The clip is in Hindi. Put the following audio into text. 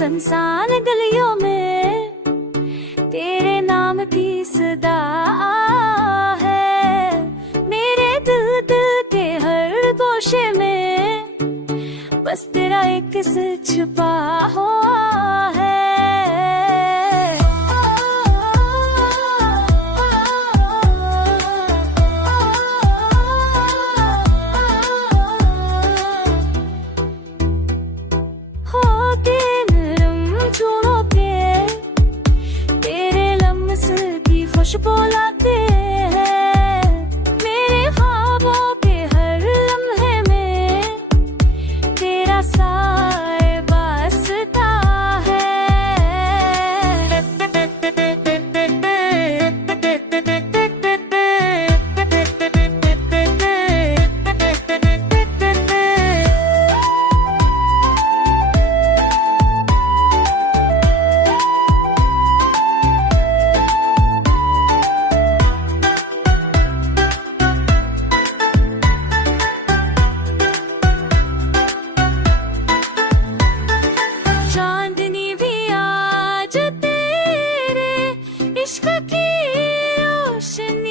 संसान गलियों में तेरे नाम की सदा है। मेरे दिल के हर गोशे में बस तेरा एक किस्सा छुपा हुआ है। खुशबू लाते हैं मेरे ख्वाबों के हर लम्हे में तेरा साए वास्ता है। इश्क की रोशनी